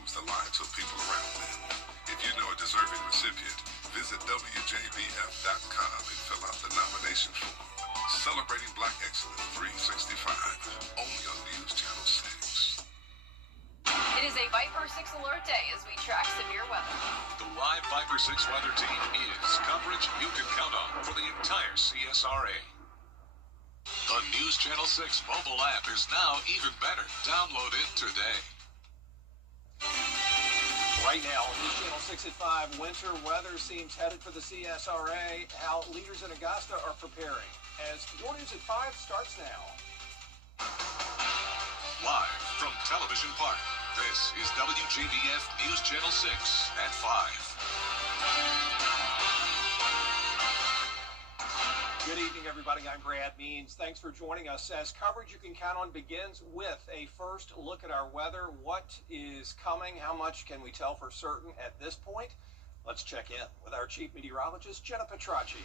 improves the lives of people around them. If you know a deserving recipient, visit WJBF.com and fill out the nomination form. Celebrating Black Excellence 365, only on News Channel 6. It is a Viper 6 alert day as we track severe weather. The live Viper 6 weather team is coverage you can count on for the entire CSRA. The News Channel 6 mobile app is now even better. Download it today. Right now, News Channel 6 at 5, winter weather seems headed for the CSRA. How leaders in Augusta are preparing as Your News at 5 starts now. Live from Television Park, this is WJBF News Channel 6 at 5. Good evening, everybody. I'm Brad Means. Thanks for joining us as coverage you can count on begins with a first look at our weather. What is coming? How much can we tell for certain at this point? Let's check in with our chief meteorologist, Jenna Petracci.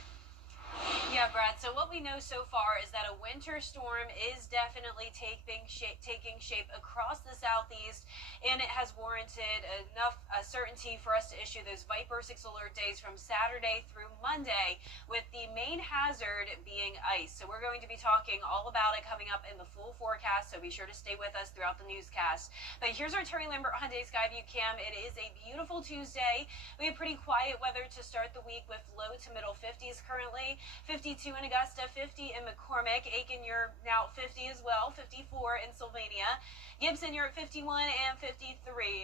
Yeah, Brad. So what we know so far is that a winter storm is definitely taking shape across the southeast, and it has warranted enough certainty for us to issue those Viper 6 alert days from Saturday through Monday, with the main hazard being ice. So we're going to be talking all about it coming up in the full forecast, so be sure to stay with us throughout the newscast. But here's our Terry Lambert Hyundai Skyview cam. It is a beautiful Tuesday. We have pretty quiet weather to start the week with low to middle 50s currently. 52 in Augusta, 50 in McCormick. Aiken, you're now 50 as well, 54 in Sylvania. Gibson, you're at 51 and 53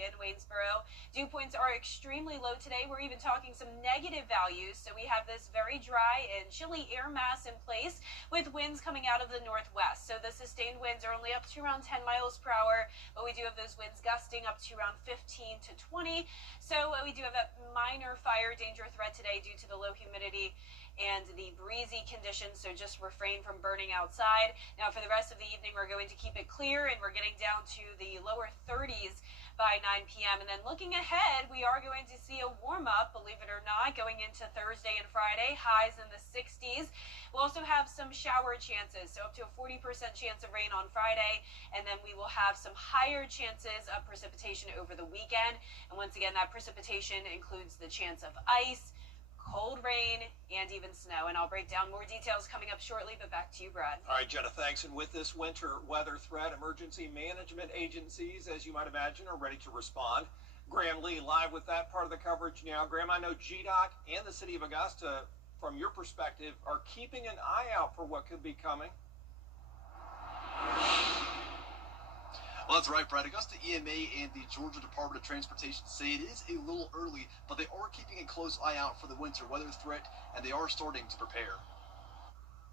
in Waynesboro. Dew points are extremely low today. We're even talking some negative values. So we have this very dry and chilly air mass in place with winds coming out of the northwest. So the sustained winds are only up to around 10 miles per hour, but we do have those winds gusting up to around 15 to 20. So we do have a minor fire danger threat today due to the low humidity and the breezy conditions, so just refrain from burning outside. Now for the rest of the evening, we're going to keep it clear, and we're getting down to the lower 30s by 9 p.m. And then looking ahead, we are going to see a warm-up, believe it or not, going into Thursday and Friday, highs in the 60s. We'll also have some shower chances, so up to a 40% chance of rain on Friday, and then we will have some higher chances of precipitation over the weekend. And once again, that precipitation includes the chance of ice, cold rain, and even snow. And I'll break down more details coming up shortly, but back to you, Brad. All right, Jenna, thanks. And with this winter weather threat, emergency management agencies, as you might imagine, are ready to respond. Graham Lee live with that part of the coverage now. Graham, I know GDOC and the city of Augusta, from your perspective, are keeping an eye out for what could be coming. Well, that's right, Brad. Augusta EMA and the Georgia Department of Transportation say it is a little early, but they are keeping a close eye out for the winter weather threat, and they are starting to prepare.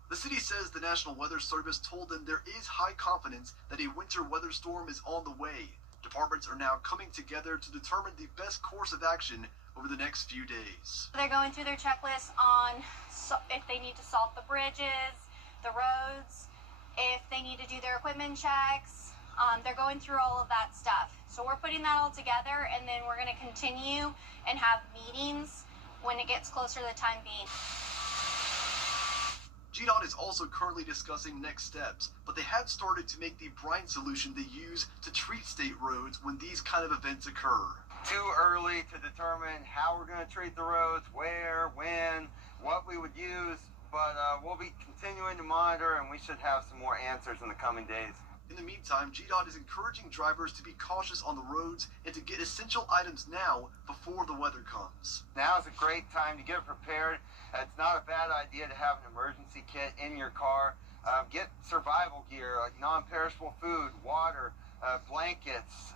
The city says the National Weather Service told them there is high confidence that a winter weather storm is on the way. Departments are now coming together to determine the best course of action over the next few days. They're going through their checklist on if they need to salt the bridges, the roads, if they need to do their equipment checks. They're going through all of that stuff. So we're putting that all together, and then we're going to continue and have meetings when it gets closer to the time being. GDOT is also currently discussing next steps, but they have started to make the brine solution they use to treat state roads when these kind of events occur. Too early to determine how we're going to treat the roads, where, when, what we would use, but we'll be continuing to monitor, and we should have some more answers in the coming days. In the meantime, GDOT is encouraging drivers to be cautious on the roads and to get essential items now before the weather comes. Now is a great time to get prepared. It's not a bad idea to have an emergency kit in your car. Get survival gear like non-perishable food, water, blankets,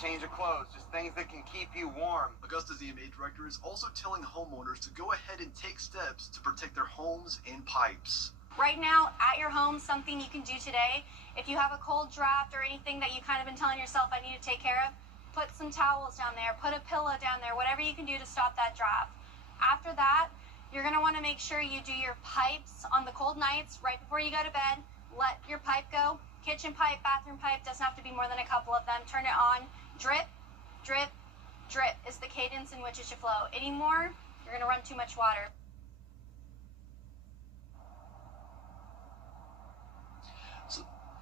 change of clothes, just things that can keep you warm. Augusta's EMA director is also telling homeowners to go ahead and take steps to protect their homes and pipes. Right now, at your home, something you can do today, if you have a cold draft or anything that you've kind of been telling yourself I need to take care of, put some towels down there, put a pillow down there, whatever you can do to stop that draft. After that, you're going to want to make sure you do your pipes on the cold nights right before you go to bed. Let your pipe go. Kitchen pipe, bathroom pipe, doesn't have to be more than a couple of them. Turn it on. Drip, drip, drip is the cadence in which it should flow. Any more, you're going to run too much water.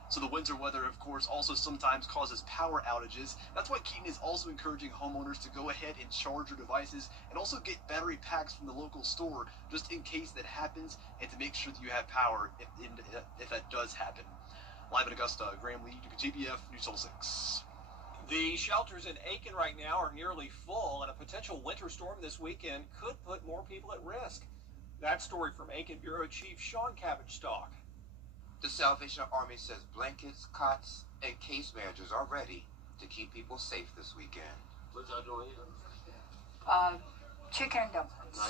So So the winter weather, of course, also sometimes causes power outages. That's why Keaton is also encouraging homeowners to go ahead and charge your devices and also get battery packs from the local store just in case that happens and to make sure that you have power if that does happen. Live in Augusta, Graham Lee, WJBF News Channel 6. The shelters in Aiken right now are nearly full, and a potential winter storm this weekend could put more people at risk. That story from Aiken Bureau Chief Sean Cabbage-Stock. The Salvation Army says blankets, cots, and case managers are ready to keep people safe this weekend. What y'all doing here? Chicken and dumplings.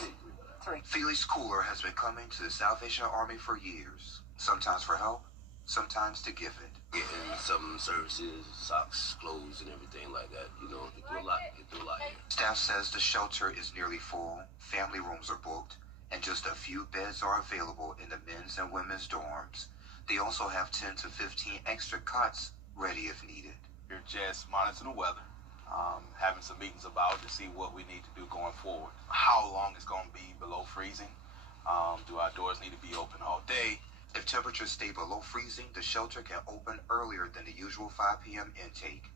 3. Felix Cooler has been coming to the Salvation Army for years, sometimes for help, sometimes to give it. Getting some services, socks, clothes, and everything like that. You know, they do a lot. They do a lot here. Staff says the shelter is nearly full, family rooms are booked, and just a few beds are available in the men's and women's dorms. They also have 10 to 15 extra cots ready if needed. You're just monitoring the weather, having some meetings about to see what we need to do going forward. How long it's going to be below freezing. Do our doors need to be open all day? If temperatures stay below freezing, the shelter can open earlier than the usual 5 p.m. intake.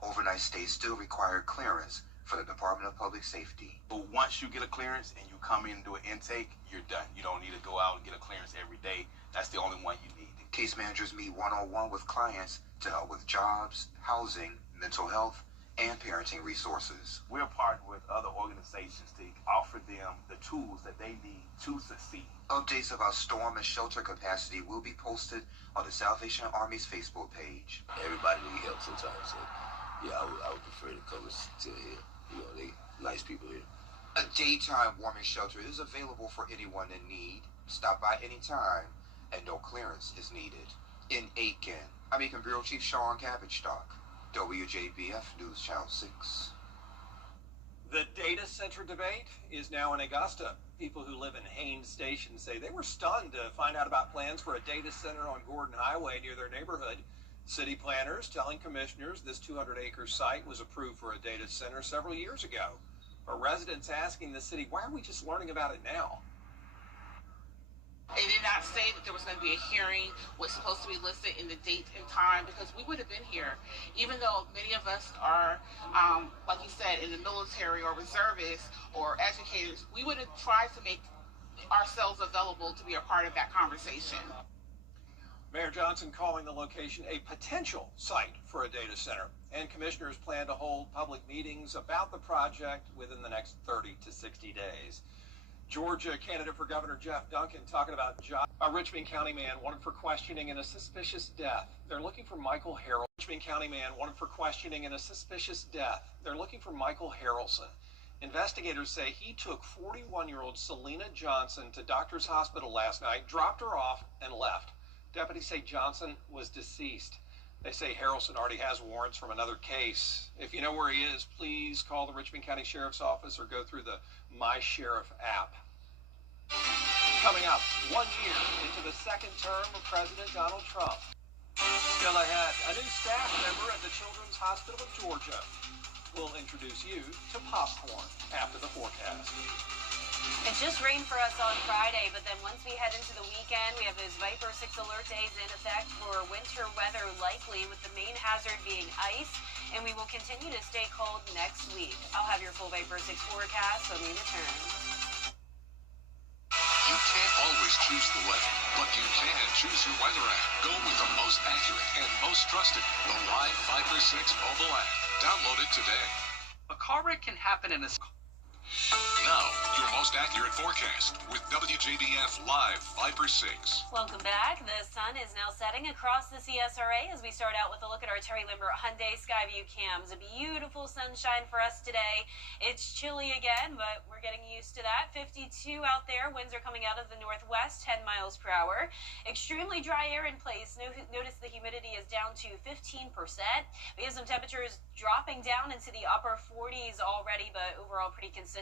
Overnight stays still require clearance for the Department of Public Safety. But once you get a clearance and you come in and do an intake, you're done. You don't need to go out and get a clearance every day. That's the only one you need. Case managers meet one-on-one with clients to help with jobs, housing, mental health, and parenting resources. We're partnered with other organizations to offer them the tools that they need to succeed. Updates about storm and shelter capacity will be posted on the Salvation Army's Facebook page. Everybody needs help sometimes, so yeah, I would prefer to come to here. You know, they nice people here. A daytime warming shelter is available for anyone in need. Stop by anytime, and no clearance is needed. In Aiken, I'm Aiken Bureau Chief Sean Cabbage-Stock, WJBF News Channel 6. The data center debate is now in Augusta. People who live in Haines Station say they were stunned to find out about plans for a data center on Gordon Highway near their neighborhood. City planners telling commissioners this 200-acre site was approved for a data center several years ago. But residents asking the city, why are we just learning about it now? They did not say that there was going to be a hearing, what's supposed to be listed in the date and time, because we would have been here. Even though many of us are, like you said, in the military or reservists or educators, we would have tried to make ourselves available to be a part of that conversation. Mayor Johnson calling the location a potential site for a data center, and commissioners plan to hold public meetings about the project within the next 30 to 60 days. Georgia candidate for Governor Jeff Duncan talking about a Richmond County man wanted for questioning in a suspicious death. They're looking for Michael Harrelson. Richmond County man wanted for questioning in a suspicious death. They're looking for Michael Harrelson. Investigators say he took 41-year-old Selena Johnson to Doctor's Hospital last night, dropped her off, and left. Deputies say Johnson was deceased. They say Harrelson already has warrants from another case. If you know where he is, please call the Richmond County Sheriff's Office or go through the My Sheriff app. Coming up, 1 year into the second term of President Donald Trump. Still ahead, a new staff member at the Children's Hospital of Georgia. We'll introduce you to popcorn after the forecast. It just rained for us on Friday, but then once we head into the weekend, we have those Viper 6 alert days in effect for winter weather likely, with the main hazard being ice, and we will continue to stay cold next week. I'll have your full Viper 6 forecast when we return. You can't always choose the weather, but you can choose your weather app. Go with the most accurate and most trusted, the Live Viper 6 mobile app. Download it today. A car wreck can happen in a... Now, your most accurate forecast with WJBF Live Viper 6. Welcome back. The sun is now setting across the CSRA as we start out with a look at our Terry Limber Hyundai Skyview cams. A beautiful sunshine for us today. It's chilly again, but we're getting used to that. 52 out there. Winds are coming out of the northwest, 10 miles per hour. Extremely dry air in place. Notice the humidity is down to 15%. We have some temperatures dropping down into the upper 40s already, but overall pretty consistent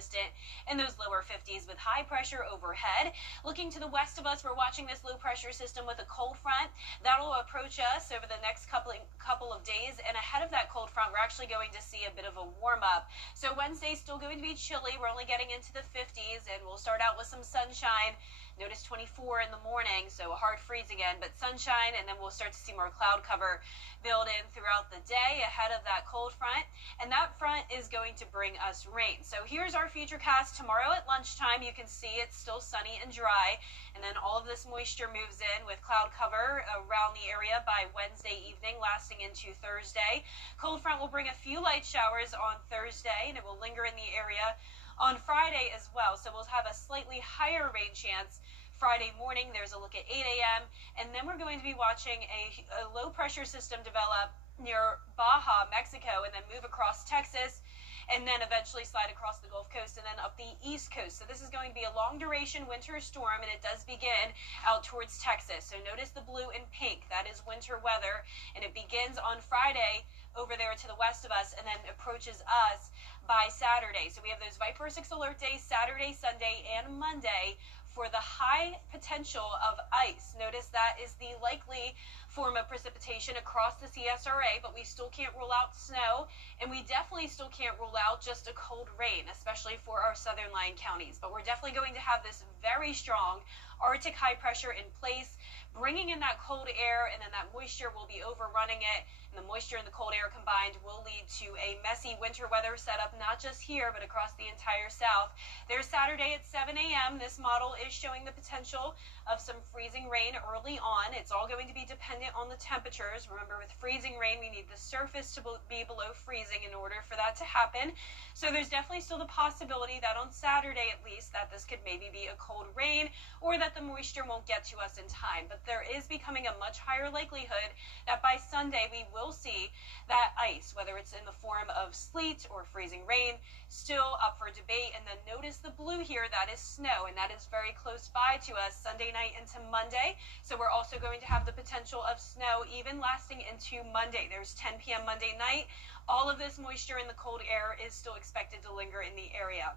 in those lower upper 50s with high pressure overhead. Looking to the west of us, we're watching this low pressure system with a cold front. That'll approach us over the next couple of days, and ahead of that cold front, we're actually going to see a bit of a warm up. So Wednesday's still going to be chilly. We're only getting into the 50s, and we'll start out with some sunshine. Notice 24 in the morning, so a hard freeze again, but sunshine, and then we'll start to see more cloud cover build in throughout the day ahead of that cold front, and that front is going to bring us rain. So here's our futurecast. Tomorrow at lunchtime, you can see it's still sunny and dry, and then all of this moisture moves in with cloud cover around the area by Wednesday evening, lasting into Thursday. Cold front will bring a few light showers on Thursday, and it will linger in the area on Friday as well. So we'll have a slightly higher rain chance Friday morning. There's a look at 8 a.m. And then we're going to be watching a low pressure system develop near Baja, Mexico, and then move across Texas, and then eventually slide across the Gulf Coast and then up the East Coast. So this is going to be a long duration winter storm, and it does begin out towards Texas. So notice the blue and pink. That is winter weather, and it begins on Friday over there to the west of us and then approaches us by Saturday. So we have those Viper 6 alert days, Saturday, Sunday, and Monday for the high potential of ice. Notice that is the likely form of precipitation across the CSRA, but we still can't rule out snow, and we definitely still can't rule out just a cold rain, especially for our southern line counties. But we're definitely going to have this very strong Arctic high pressure in place, bringing in that cold air, and then that moisture will be overrunning it, and the moisture and the cold air combined will lead to a messy winter weather setup, not just here, but across the entire South. There's Saturday at 7 a.m. This model is showing the potential of some freezing rain early on. It's all going to be dependent on the temperatures. Remember, with freezing rain, we need the surface to be below freezing in order for that to happen. So there's definitely still the possibility that on Saturday, at least, that this could maybe be a cold rain, or that the moisture won't get to us in time. But there is becoming a much higher likelihood that by Sunday we will see that ice, whether it's in the form of sleet or freezing rain, still up for debate. And then notice the blue here, that is snow, and that is very close by to us Sunday night into Monday. So we're also going to have the potential of snow even lasting into Monday. There's 10 p.m. Monday night. All of this moisture in the cold air is still expected to linger in the area.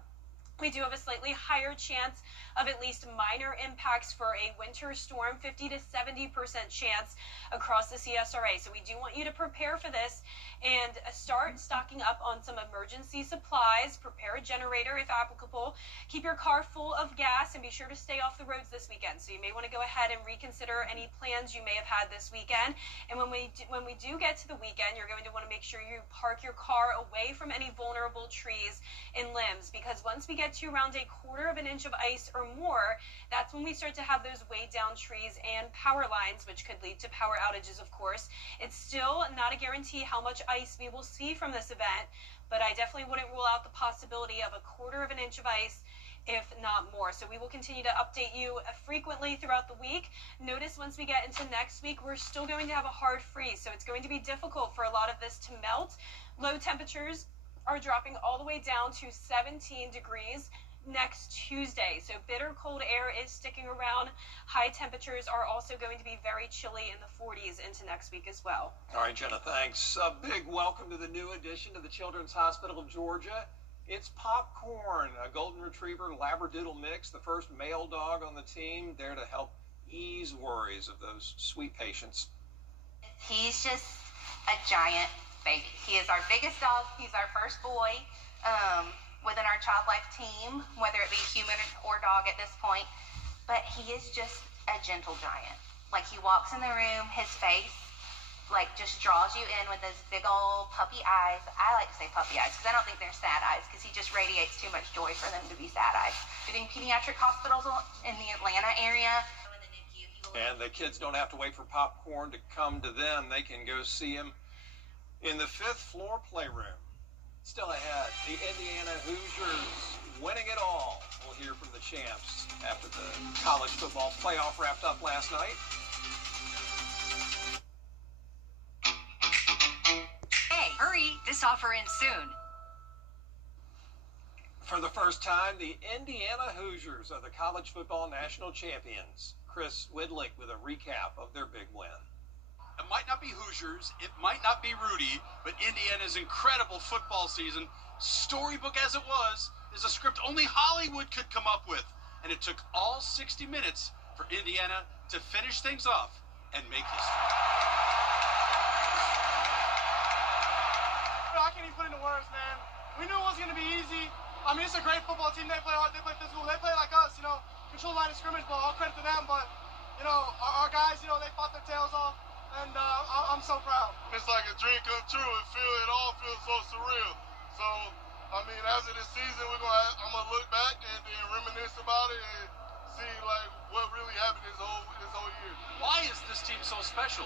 We do have a slightly higher chance of at least minor impacts for a winter storm, 50 to 70% chance across the CSRA. So we do want you to prepare for this and start stocking up on some emergency supplies. Prepare a generator if applicable. Keep your car full of gas and be sure to stay off the roads this weekend. So you may want to go ahead and reconsider any plans you may have had this weekend. And when we do get to the weekend, you're going to want to make sure you park your car away from any vulnerable trees and limbs, because once we get to around a quarter of an inch of ice or more, that's when we start to have those weighed down trees and power lines, which could lead to power outages, of course. It's still not a guarantee how much ice we will see from this event, but I definitely wouldn't rule out the possibility of a quarter of an inch of ice, if not more. So we will continue to update you frequently throughout the week. Notice once we get into next week, we're still going to have a hard freeze, so it's going to be difficult for a lot of this to melt. Low temperatures are dropping all the way down to 17 degrees next Tuesday. So bitter cold air is sticking around. High temperatures are also going to be very chilly in the 40s into next week as well. All right, Jenna, thanks. A big welcome to the new addition to the Children's Hospital of Georgia. It's Popcorn, a golden retriever labradoodle mix, the first male dog on the team, there to help ease worries of those sweet patients. He's just a giant baby. He is our biggest dog. He's our first boy within our child life team, whether it be human or dog at this point. But he is just a gentle giant. Like, he walks in the room, his face like just draws you in with those big old puppy eyes. I like to say puppy eyes because I don't think they're sad eyes, because he just radiates too much joy for them to be sad eyes. Visiting pediatric hospitals in the Atlanta area. And the kids don't have to wait for Popcorn to come to them. They can go see him in the 5th floor playroom. Still ahead, the Indiana Hoosiers winning it all. We'll hear from the champs after the college football playoff wrapped up last night. Hey, hurry, this offer ends soon. For the first time, the Indiana Hoosiers are the college football national champions. Chris Widlick with a recap of their big win. It might not be Hoosiers, it might not be Rudy, but Indiana's incredible football season, storybook as it was, is a script only Hollywood could come up with, and it took all 60 minutes for Indiana to finish things off and make history. I can't even put into words, man. We knew it wasn't going to be easy. I mean, it's a great football team. They play hard. They play physical. They play like us, control line of scrimmage, but all credit to them. But, our guys, they fought their tails off, and I'm so proud. It's like a dream come true. It all feels so surreal. So, I mean, after this season, I'm going to look back and then reminisce about it and see, like, what really happened this whole year. Why is this team so special?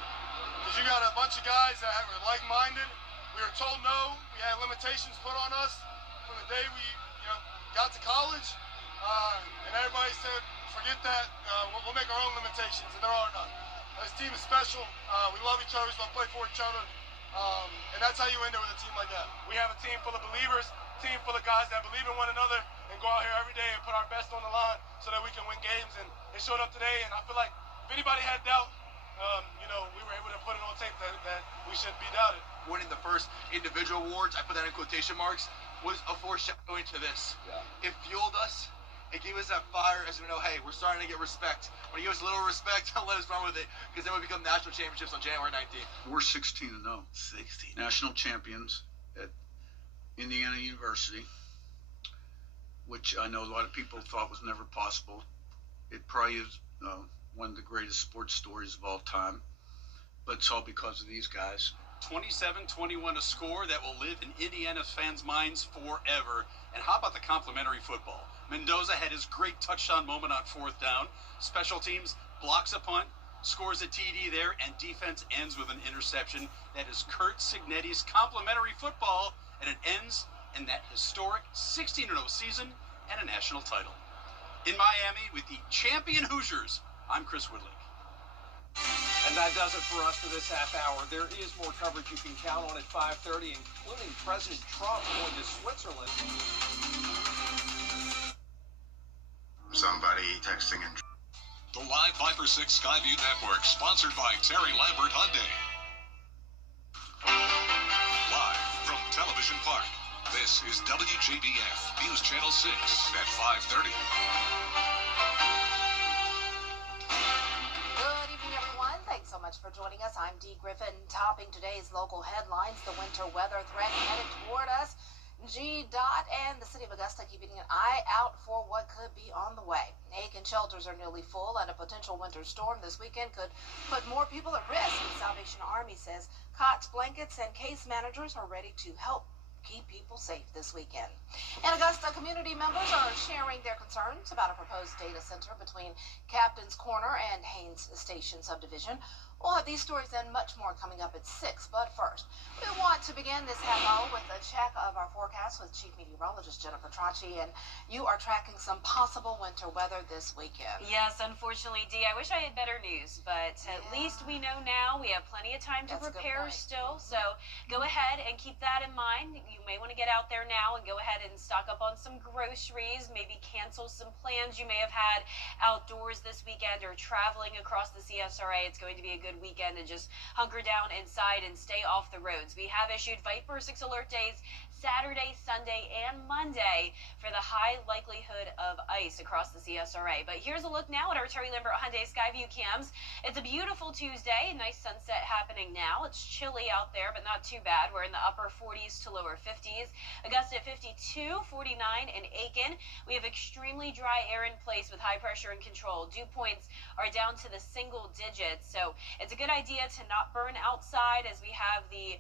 Because you got a bunch of guys that are like-minded. We were told no. We had limitations put on us from the day we, got to college. And everybody said, forget that. We'll make our own limitations, and there are none. This team is special. We love each other. We want to play for each other. And that's how you end it with a team like that. We have a team full of believers, a team full of guys that believe in one another and go out here every day and put our best on the line so that we can win games. And they showed up today, and I feel like if anybody had doubt, we were able to put it on tape that we shouldn't be doubted. Winning the first individual awards, I put that in quotation marks, was a foreshadowing to this. Yeah. It fueled us. It gave us that fire as we know, hey, we're starting to get respect. When you give us a little respect, let us run with it, because then we become national championships on January 19th. We're 16-0. 16. National champions at Indiana University, which I know a lot of people thought was never possible. It probably is one of the greatest sports stories of all time, but it's all because of these guys. 27-21, a score that will live in Indiana fans' minds forever. And how about the complimentary football? Mendoza had his great touchdown moment on 4th down. Special teams blocks a punt, scores a TD there, and defense ends with an interception. That is Curt Cignetti's complimentary football, and it ends in that historic 16-0 season and a national title. In Miami with the champion Hoosiers, I'm Chris Woodley. And that does it for us for this half hour. There is more coverage you can count on at 5:30, including President Trump going to Switzerland. Somebody texting in. The Live 5 for 6 Skyview Network, sponsored by Terry Lambert Hyundai. Live from Television Park, this is WJBF News Channel 6 at 5:30. Thanks so much for joining us. I'm Dee Griffin. Topping today's local headlines, the winter weather threat headed toward us. GDOT and the city of Augusta keeping an eye out for what could be on the way. Aiken shelters are nearly full, and a potential winter storm this weekend could put more people at risk. The Salvation Army says cots, blankets, and case managers are ready to help keep people safe this weekend. In Augusta, community members are sharing their concerns about a proposed data center between Captain's Corner and Haynes Station subdivision. We'll have these stories and much more coming up at 6. But first, we want to begin this half hour with a check of our forecast with Chief Meteorologist Jennifer Tracci. And you are tracking some possible winter weather this weekend. Yes, unfortunately, Dee, I wish I had better news, but at least we know now. We have plenty of time to prepare still. So go ahead and keep that in mind. You may want to get out there now and go ahead and stock up on some groceries, maybe cancel some plans you may have had outdoors this weekend or traveling across the CSRA. It's going to be a good weekend to just hunker down inside and stay off the roads. We have issued Viper 6 alert days Saturday, Sunday, and Monday for the high likelihood of ice across the CSRA. But here's a look now at our Terry Lambert Hyundai Skyview cams. It's a beautiful Tuesday, nice sunset happening now. It's chilly out there, but not too bad. We're in the upper 40s to lower 50s. Augusta at 52, 49 in Aiken. We have extremely dry air in place with high pressure and control. Dew points are down to the single digits, so it's a good idea to not burn outside as we have the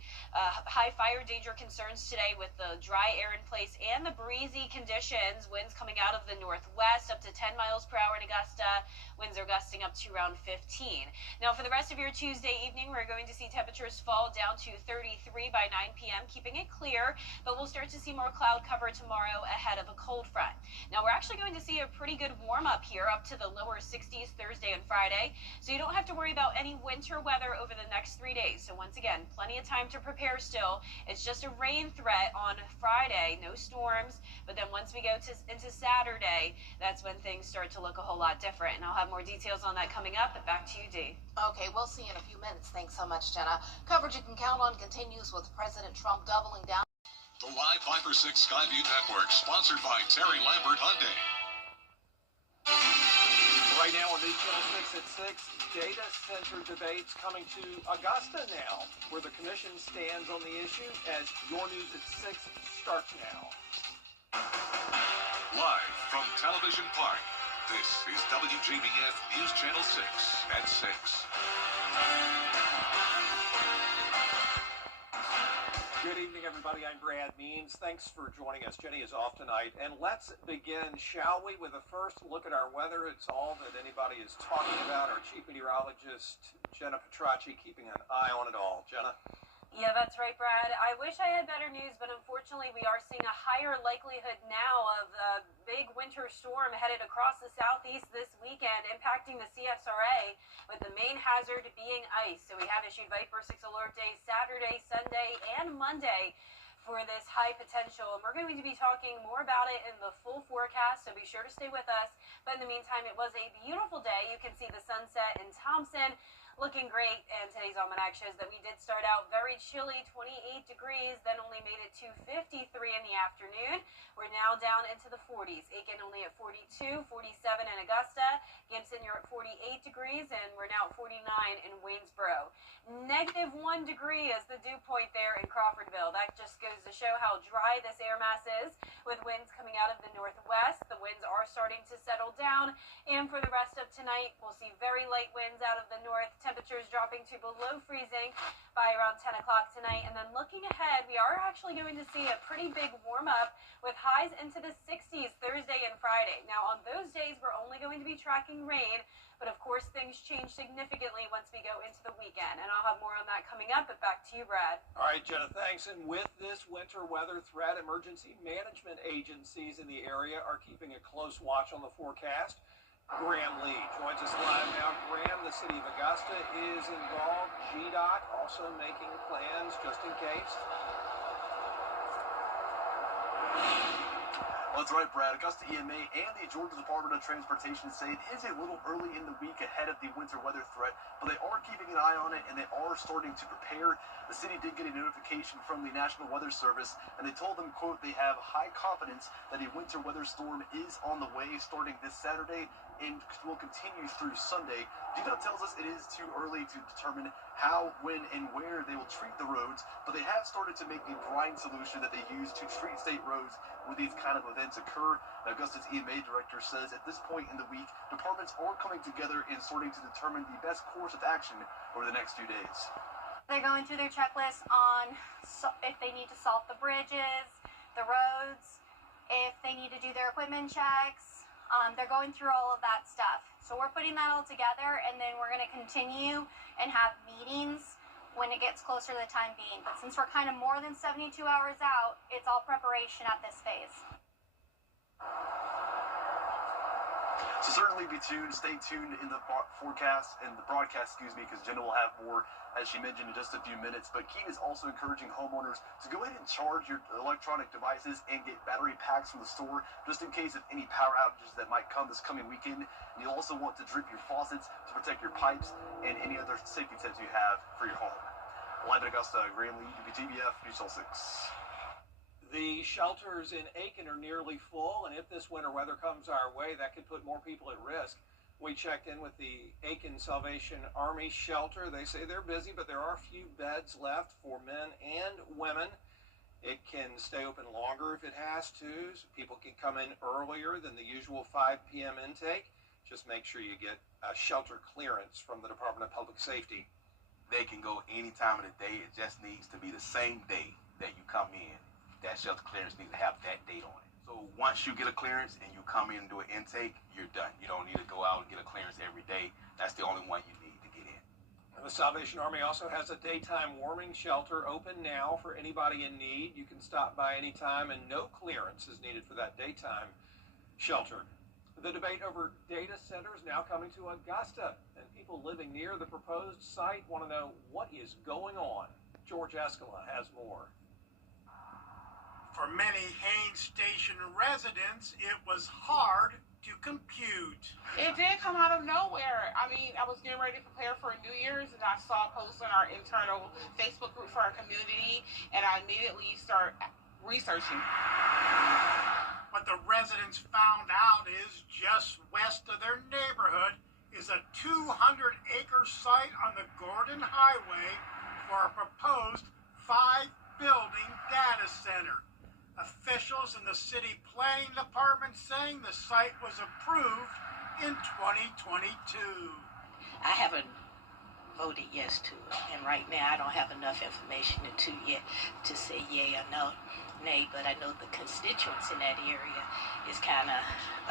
high fire danger concerns today with the dry air in place and the breezy conditions. Winds coming out of the northwest up to 10 miles per hour in Augusta. Winds are gusting up to around 15. Now for the rest of your Tuesday evening, we're going to see temperatures fall down to 33 by 9 p.m., keeping it clear, but we'll start to see more cloud cover tomorrow ahead of a cold front. Now we're actually going to see a pretty good warm up here up to the lower 60s Thursday and Friday, so you don't have to worry about any winter weather over the next 3 days. So once again, plenty of time to prepare still. It's just a rain threat on Friday, no storms, but then once we go into Saturday, that's when things start to look a whole lot different. And I'll have more details on that coming up. But back to you, Dee. Okay, we'll see you in a few minutes. Thanks so much, Jenna. Coverage you can count on continues with President Trump doubling down. The live 5 for 6 Skyview Network, sponsored by Terry Lambert Hyundai. Right now on News Channel 6 at 6, data center debates coming to Augusta now, where the commission stands on the issue as Your News at 6 starts now. Live from Television Park, this is WJBF News Channel 6 at 6. Good evening, everybody. I'm Brad Means. Thanks for joining us. Jenny is off tonight. And let's begin, shall we, with a first look at our weather. It's all that anybody is talking about. Our chief meteorologist, Jenna Petracci, keeping an eye on it all. Jenna? Yeah, that's right, Brad. I wish I had better news, but unfortunately we are seeing a higher likelihood now of a big winter storm headed across the southeast this weekend, impacting the CSRA, with the main hazard being ice. So we have issued Viper 6 alert days Saturday, Sunday, and Monday for this high potential. And we're going to be talking more about it in the full forecast, so be sure to stay with us. But in the meantime, it was a beautiful day. You can see the sunset in Thompson. Looking great, and today's almanac shows that we did start out very chilly, 28 degrees, then only made it to 53 in the afternoon. We're now down into the 40s. Aiken only at 42, 47 in Augusta. Gibson, you're at 48 degrees, and we're now at 49 in Waynesboro. -1 degree is the dew point there in Crawfordville. That just goes to show how dry this air mass is, with winds coming out of the northwest. The winds are starting to settle down, and for the rest of tonight, we'll see very light winds out of the north. Temperatures dropping to below freezing by around 10 o'clock tonight. And then looking ahead, we are actually going to see a pretty big warm-up with highs into the 60s Thursday and Friday. Now, on those days, we're only going to be tracking rain, but of course, things change significantly once we go into the weekend. And I'll have more on that coming up, but back to you, Brad. All right, Jenna, thanks. And with this winter weather threat, emergency management agencies in the area are keeping a close watch on the forecast. Graham Lee joins us live now. Graham, the city of Augusta is involved. GDOT also making plans just in case. Well, that's right, Brad. Augusta EMA and the Georgia Department of Transportation say it is a little early in the week ahead of the winter weather threat, but they are keeping an eye on it and they are starting to prepare. The city did get a notification from the National Weather Service, and they told them, quote, they have high confidence that a winter weather storm is on the way starting this Saturday and will continue through Sunday. GDOT tells us it is too early to determine how, when, and where they will treat the roads, but they have started to make the brine solution that they use to treat state roads when these kind of events occur. Augusta's EMA director says at this point in the week, departments are coming together and starting to determine the best course of action over the next few days. They're going through their checklist on if they need to salt the bridges, the roads, if they need to do their equipment checks. They're going through all of that stuff. So we're putting that all together, and then we're going to continue and have meetings when it gets closer to the time being. But since we're kind of more than 72 hours out, it's all preparation at this phase. So certainly be tuned, stay tuned in the forecast and the broadcast, because Jenna will have more, as she mentioned, in just a few minutes. But Keene is also encouraging homeowners to go ahead and charge your electronic devices and get battery packs from the store, just in case of any power outages that might come this coming weekend. And you'll also want to drip your faucets to protect your pipes and any other safety tips you have for your home. Live in Augusta, Graham Lee, WJBF, News Channel 6. The shelters in Aiken are nearly full, and if this winter weather comes our way, that could put more people at risk. We checked in with the Aiken Salvation Army shelter. They say they're busy, but there are a few beds left for men and women. It can stay open longer if it has to. So people can come in earlier than the usual 5 p.m. intake. Just make sure you get a shelter clearance from the Department of Public Safety. They can go any time of the day. It just needs to be the same day that you come in. That shelter clearance needs to have that date on it. So once you get a clearance and you come in and do an intake, you're done. You don't need to go out and get a clearance every day. That's the only one you need to get in. And the Salvation Army also has a daytime warming shelter open now for anybody in need. You can stop by anytime, and no clearance is needed for that daytime shelter. The debate over data centers now coming to Augusta, and people living near the proposed site want to know what is going on. George Escala has more. For many Haines Station residents, it was hard to compute. It did come out of nowhere. I mean, I was getting ready to prepare for New Year's, and I saw a post on our internal Facebook group for our community, and I immediately started researching. What the residents found out is just west of their neighborhood is a 200-acre site on the Gordon Highway for a proposed 5-building data center. Officials in the city planning department saying the site was approved in 2022. I haven't voted yes to it, and right now I don't have enough information to say yay or no, nay, but I know the constituents in that area is kind of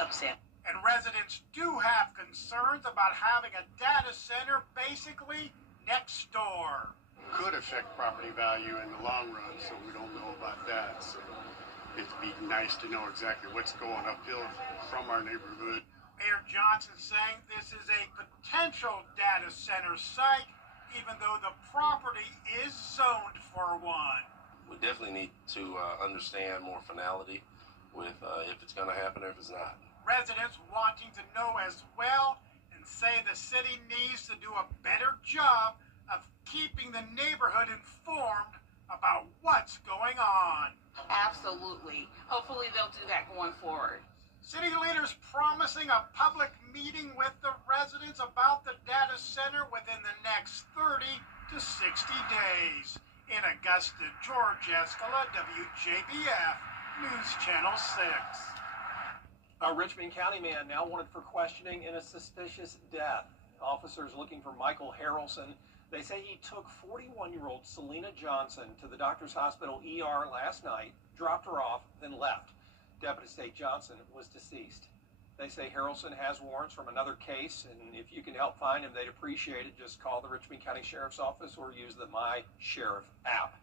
upset. And residents do have concerns about having a data center basically next door. Could affect property value in the long run, so we don't know about that. So it'd be nice to know exactly what's going uphill from our neighborhood. Mayor Johnson saying this is a potential data center site, even though the property is zoned for one. We definitely need to understand more finality with if it's going to happen or if it's not. Residents wanting to know as well and say the city needs to do a better job of keeping the neighborhood informed about what's going on. Absolutely. Hopefully they'll do that going forward. City leaders promising a public meeting with the residents about the data center within the next 30 to 60 days. In Augusta, Georgia, Escala, WJBF, News Channel 6. A Richmond County man now wanted for questioning in a suspicious death. Officers looking for Michael Harrelson. They say he took 41-year-old Selena Johnson to the doctor's hospital ER last night, dropped her off, then left. Deputies say Johnson was deceased. They say Harrelson has warrants from another case, and if you can help find him, they'd appreciate it. Just call the Richmond County Sheriff's Office or use the My Sheriff app.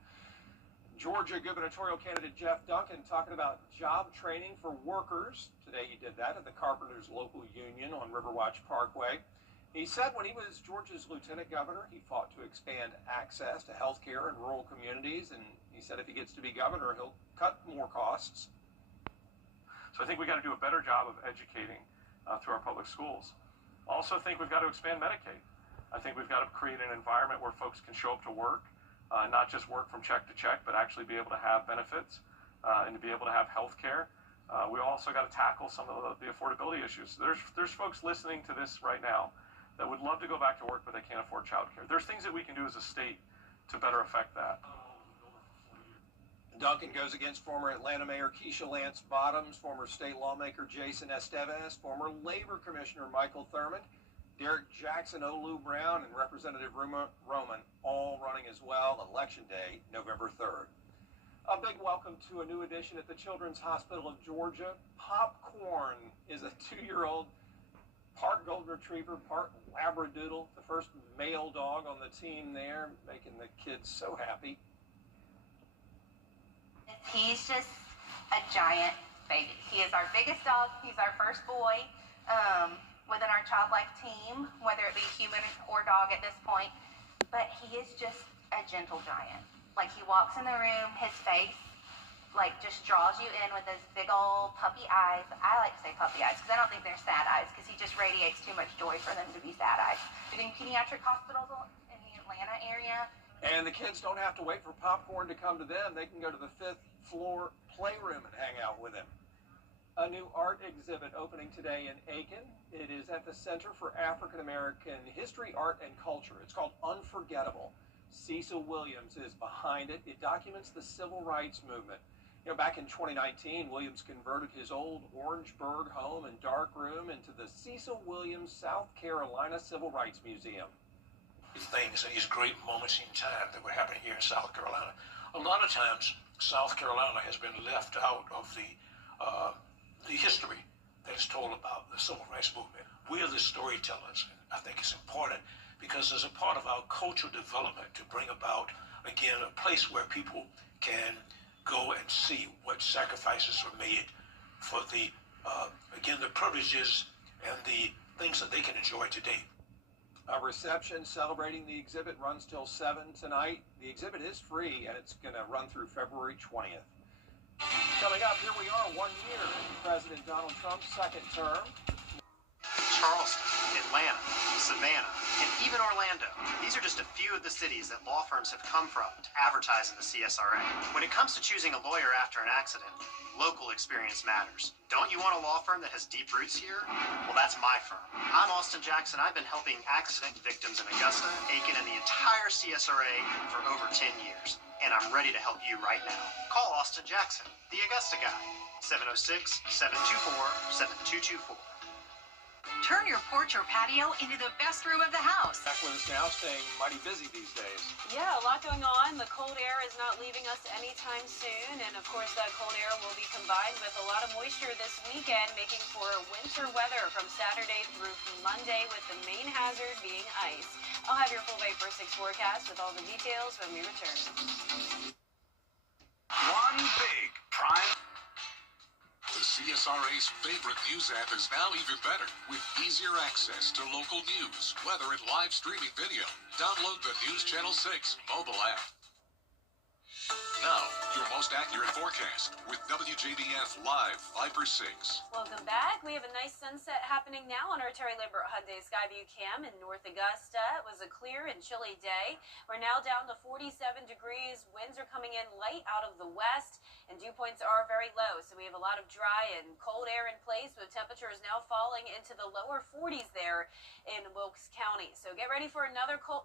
Georgia gubernatorial candidate Jeff Duncan talking about job training for workers. Today he did that at the Carpenters Local Union on Riverwatch Parkway. He said when he was Georgia's lieutenant governor, he fought to expand access to health care in rural communities, and he said if he gets to be governor, he'll cut more costs. So I think we've got to do a better job of educating through our public schools. Also think we've got to expand Medicaid. I think we've got to create an environment where folks can show up to work, not just work from check to check, but actually be able to have benefits and to be able to have health care. We also got to tackle some of the affordability issues. There's folks listening to this right now that would love to go back to work, but they can't afford childcare. There's things that we can do as a state to better affect that. Duncan goes against former Atlanta Mayor Keisha Lance Bottoms, former state lawmaker Jason Estevez, former Labor Commissioner Michael Thurmond, Derek Jackson, Olu Brown, and Representative Roman, all running as well. Election Day, November 3rd. A big welcome to a new addition at the Children's Hospital of Georgia. Popcorn is a 2-year-old part golden retriever, part labradoodle, the first male dog on the team there, making the kids so happy. He's just a giant baby. He is our biggest dog. He's our first boy within our childlife team, whether it be human or dog at this point. But he is just a gentle giant. Like, he walks in the room, his face, like, just draws you in with those big old puppy eyes. I like to say puppy eyes because I don't think they're sad eyes because he just radiates too much joy for them to be sad eyes. Doing pediatric hospitals in the Atlanta area. And the kids don't have to wait for Popcorn to come to them. They can go to the 5th floor playroom and hang out with him. A new art exhibit opening today in Aiken. It is at the Center for African American History, Art, and Culture. It's called Unforgettable. Cecil Williams is behind it. It documents the civil rights movement. You know, back in 2019, Williams converted his old Orangeburg home and dark room into the Cecil Williams South Carolina Civil Rights Museum. Things and these great moments in time that were happening here in South Carolina. A lot of times, South Carolina has been left out of the history that is told about the civil rights movement. We are the storytellers. I think it's important because as a part of our cultural development to bring about, again, a place where people can go and see what sacrifices were made for the, again, the privileges and the things that they can enjoy today. A reception celebrating the exhibit runs till 7 tonight. The exhibit is free, and it's going to run through February 20th. Coming up, here we are, 1 year into President Donald Trump's second term. Charleston, Atlanta, Savannah, and even Orlando. These are just a few of the cities that law firms have come from to advertise in the CSRA. When it comes to choosing a lawyer after an accident, local experience matters. Don't you want a law firm that has deep roots here? Well, that's my firm. I'm Austin Jackson. I've been helping accident victims in Augusta, Aiken, and the entire CSRA for over 10 years. And I'm ready to help you right now. Call Austin Jackson, the Augusta guy, 706-724-7224. Turn your porch or patio into the best room of the house. Back with us now, staying mighty busy these days. Yeah, a lot going on. The cold air is not leaving us anytime soon. And of course, that cold air will be combined with a lot of moisture this weekend, making for winter weather from Saturday through Monday, with the main hazard being ice. I'll have your full Vapor 6 forecast with all the details when we return. One big prime. The CSRA's favorite news app is now even better, with easier access to local news, weather, and live streaming video. Download the News Channel 6 mobile app. Now, your most accurate forecast with WJBF Live Viper 6. Welcome back. We have a nice sunset happening now on our Terry Lambert Hyundai Skyview Cam in North Augusta. It was a clear and chilly day. We're now down to 47 degrees. Winds are coming in light out of the west, and dew points are very low. So we have a lot of dry and cold air in place, with temperatures now falling into the lower 40s there in Wilkes County. So get ready for another cold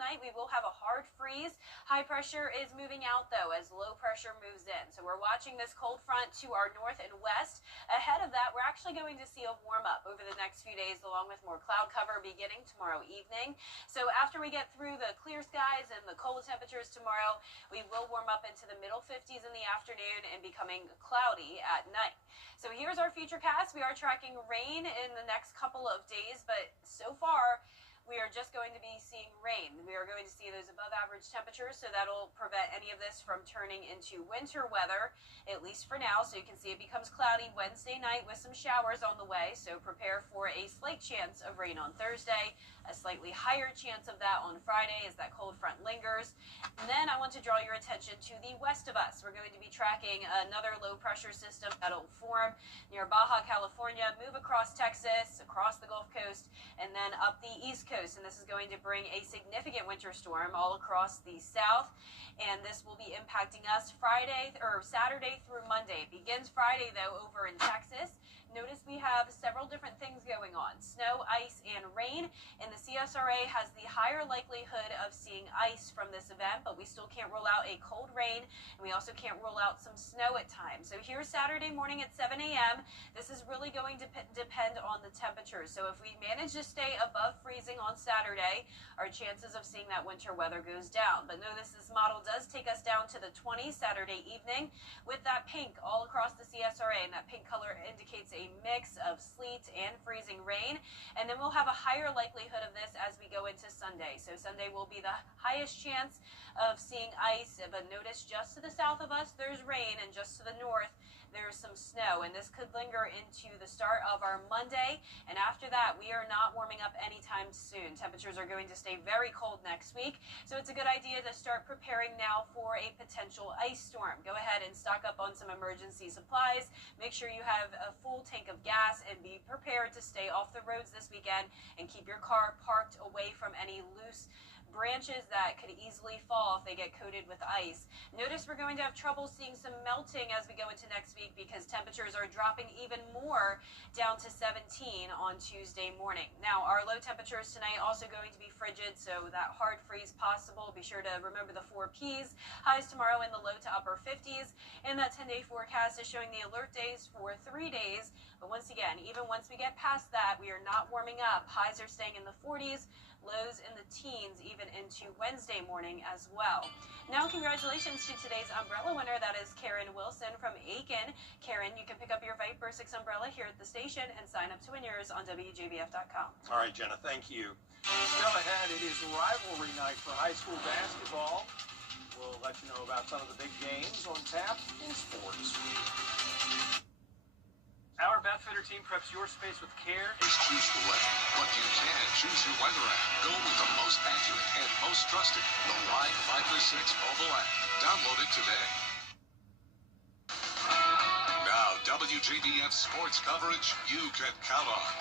night. We will have a hard freeze. High pressure is moving out, though, as low pressure moves in. So we're watching this cold front to our north and west. Ahead of that, we're actually going to see a warm up over the next few days, along with more cloud cover beginning tomorrow evening. So after we get through the clear skies and the cold temperatures tomorrow, we will warm up into the middle 50s in the afternoon and becoming cloudy at night. So here's our futurecast. We are tracking rain in the next couple of days, but so far, we are just going to be seeing rain. We are going to see those above average temperatures, so that'll prevent any of this from turning into winter weather, at least for now. So you can see it becomes cloudy Wednesday night with some showers on the way, so prepare for a slight chance of rain on Thursday, a slightly higher chance of that on Friday as that cold front lingers. And then I want to draw your attention to the west of us. We're going to be tracking another low pressure system that'll form near Baja California, move across Texas, across the Gulf Coast, and then up the East Coast. And this is going to bring a significant winter storm all across the south, and this will be impacting us Saturday through Monday. It begins Friday, though, over in Texas. Notice we have several different things going on: snow, ice, and rain. And the CSRA has the higher likelihood of seeing ice from this event, but we still can't rule out a cold rain, and we also can't rule out some snow at times. So here's Saturday morning at 7 a.m. This is really going to depend on the temperatures. So if we manage to stay above freezing on Saturday, our chances of seeing that winter weather goes down. But notice this model does take us down to the 20s Saturday evening with that pink all across the CSRA, and that pink color indicates a mix of sleet and freezing rain. And then we'll have a higher likelihood of this as we go into Sunday. So Sunday will be the highest chance of seeing ice, but notice just to the south of us there's rain, and just to the north there's some snow, and this could linger into the start of our Monday. And after that, we are not warming up anytime soon. Temperatures are going to stay very cold next week, so it's a good idea to start preparing now for a potential ice storm. Go ahead and stock up on some emergency supplies. Make sure you have a full tank of gas, and be prepared to stay off the roads this weekend and keep your car parked away from any loose branches that could easily fall if they get coated with ice. Notice we're going to have trouble seeing some melting as we go into next week, because temperatures are dropping even more, down to 17 on Tuesday morning. Now, our low temperatures tonight also going to be frigid, so that hard freeze possible. Be sure to remember the 4 Ps. Highs tomorrow in the low to upper 50s, and that 10-day forecast is showing the alert days for 3 days. But once again, even once we get past that, we are not warming up. Highs are staying in the 40s, lows in the teens, even into Wednesday morning as well. Now, congratulations to today's umbrella winner. That is Karen Wilson from Aiken. Karen, you can pick up your Viper 6 umbrella here at the station and sign up to win yours on WJBF.com. All right, Jenna, thank you. Still ahead, it is rivalry night for high school basketball. We'll let you know about some of the big games on tap in sports. Our Bathfitter team preps your space with care. Choose the weather, but you can choose your weather app. Go with the most accurate and most trusted, the Live Viper 6 mobile app. Download it today. Now, WJBF sports coverage you can count on.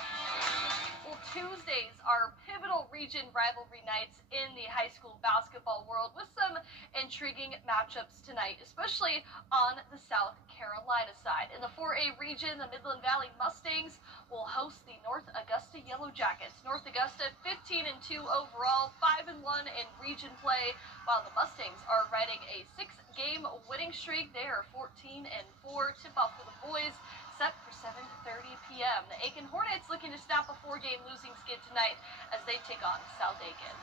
Well, Tuesdays are pivotal region rivalry nights in the high school basketball world with some intriguing matchups tonight, especially on the South Carolina side. In the 4A region, the Midland Valley Mustangs will host the North Augusta Yellow Jackets. North Augusta 15-2 overall, 5-1 in region play, while the Mustangs are riding a 6-game winning streak. They are 14-4. Tip-off for the boys set for 7:30 p.m. The Aiken Hornets looking to snap a 4-game losing skid tonight as they take on South Aiken.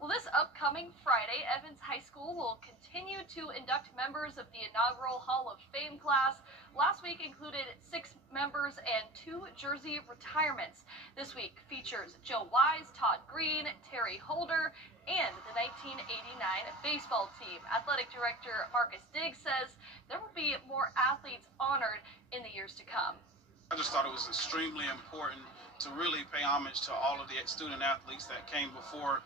Well, this upcoming Friday, Evans High School will continue to induct members of the inaugural Hall of Fame class. Last week included 6 members and 2 jersey retirements. This week features Joe Wise, Todd Green, Terry Holder, and the 1989 baseball team. Athletic Director Marcus Diggs says there will be more athletes honored in the years to come. I just thought it was extremely important to really pay homage to all of the student athletes that came before,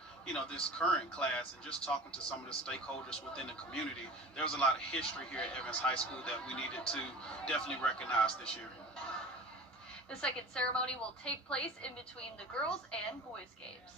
this current class, and just talking to some of the stakeholders within the community. There was a lot of history here at Evans High School that we needed to definitely recognize this year. The second ceremony will take place in between the girls and boys games.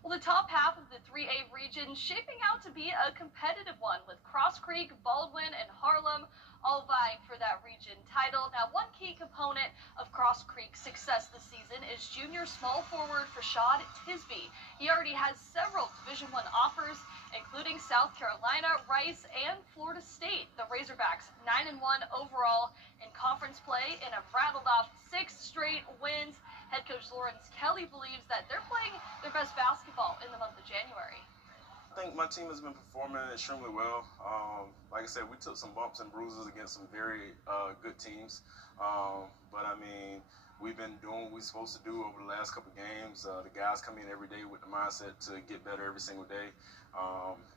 Well, the top half of the 3A region shaping out to be a competitive one, with Cross Creek, Baldwin, and Harlem all vying for that region title. Now, one key component of Cross Creek's success this season is junior small forward Rashad Tisby. He already has several Division I offers, including South Carolina, Rice, and Florida State. The Razorbacks 9-1 overall in conference play and have rattled off 6 straight wins. Head coach Lawrence Kelly believes that they're playing their best basketball in the month of January. I think my team has been performing extremely well. Like I said, we took some bumps and bruises against some very good teams. But I mean, we've been doing what we're supposed to do over the last couple of games. The guys come in every day with the mindset to get better every single day.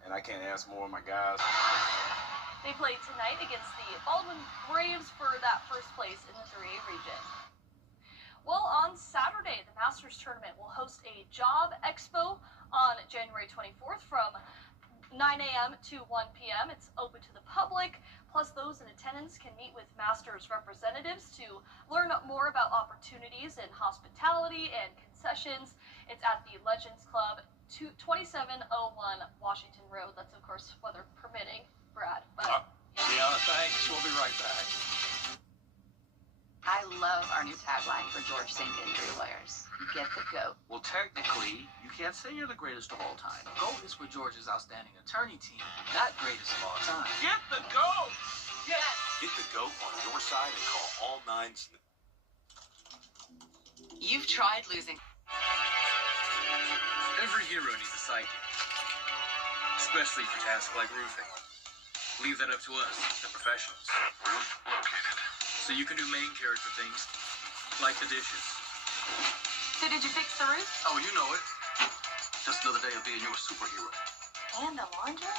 And I can't ask more of my guys. They play tonight against the Baldwin Braves for that first place in the 3A region. Well, on Saturday, the Masters Tournament will host a job expo on January 24th from 9 a.m. to 1 p.m. It's open to the public, plus those in attendance can meet with Masters representatives to learn more about opportunities in hospitality and concessions. It's at the Legends Club, 2701 Washington Road. That's, of course, weather permitting, Brad. Deanna, thanks. We'll be right back. I love our new tagline for George Sink Injury Lawyers. Get the GOAT. Well, technically, you can't say you're the greatest of all time. GOAT is for George's outstanding attorney team, not greatest of all time. Get the GOAT! Yes! Get the GOAT on your side and call all 9s. You've tried losing. Every hero needs a sidekick, especially for tasks like roofing. Leave that up to us, the professionals. Roof located. So you can do main character things, like the dishes. So did you fix the roof? Oh, you know it. Just another day of being your superhero. And the laundry?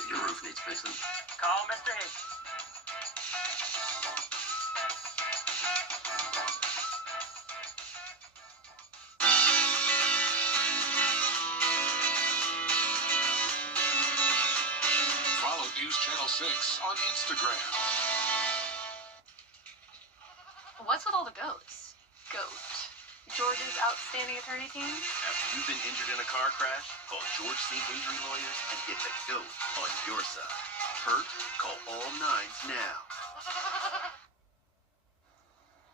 If your roof needs fixing, Call Mr. Hicks. Follow News Channel 6 on Instagram. What's with all the goats? GOAT. George's outstanding attorney team? After you've been injured in a car crash, call George Sink Injury Lawyers and get the GOAT on your side. Hurt? Call all 9s now.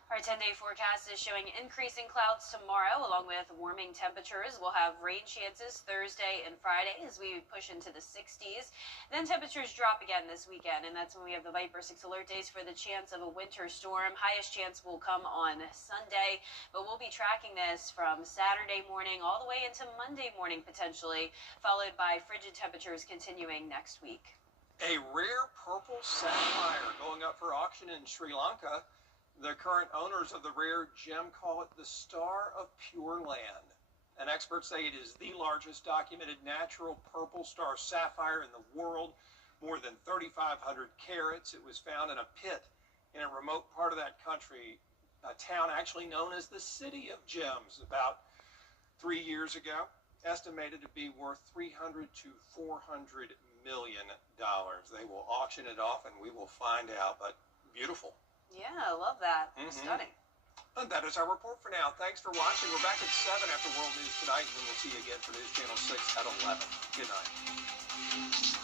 Our 10-day forecast is showing increasing clouds tomorrow, along with warming temperatures. We'll have rain chances Thursday and Friday as we push into the 60s. Then temperatures drop again this weekend, and that's when we have the Viper 6 alert days for the chance of a winter storm. Highest chance will come on Sunday, but we'll be tracking this from Saturday morning all the way into Monday morning potentially, followed by frigid temperatures continuing next week. A rare purple sapphire going up for auction in Sri Lanka. The current owners of the rare gem call it the Star of Pure Land. And experts say it is the largest documented natural purple star sapphire in the world, more than 3,500 carats. It was found in a pit in a remote part of that country, a town actually known as the City of Gems, about 3 years ago, estimated to be worth $300 to $400 million. They will auction it off and we will find out, but beautiful. Yeah, I love that. Stunning. And that is our report for now. Thanks for watching. We're back at 7 after World News Tonight, and then we'll see you again for News Channel 6 at 11. Good night.